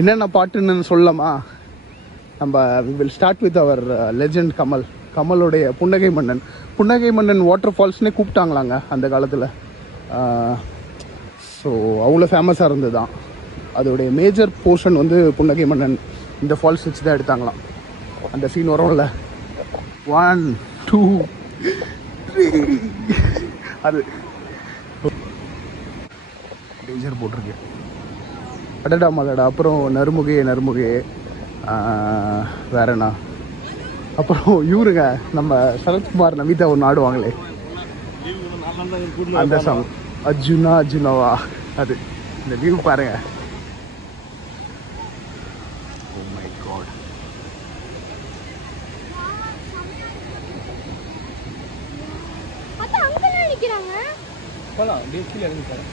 என்னென்ன பாட்டுன்னு சொல்லலாமா? நம்ம will start with our legend கமலுடைய புன்னகை மன்னன் வாட்டர் ஃபால்ஸ்னே கூப்பிட்டாங்களாங்க அந்த காலத்தில். ஸோ அவ்வளோ ஃபேமஸாக இருந்தது தான். அதோடைய மேஜர் போர்ஷன் வந்து புன்னகை மன்னன் இந்த ஃபால்ஸ் வச்சு தான் எடுத்தாங்களாம். அந்த சீன் வரும்ல, 1 2 3 அது டேஞ்சர் போட்டிருக்கு. அடடா மலடா. அப்புறம் நறுமுகே வேறண்ணா. அப்புறம் இவருங்க நம்ம சரத்குமார் நமிதா ஒன்று ஆடுவாங்களே அந்த சாங், அர்ஜுனாவா. அது இந்த வியூ பாருங்க. Oh my God. அங்க நிக்கிறாங்க. போலாம், கீழே இறங்கி போலாம்.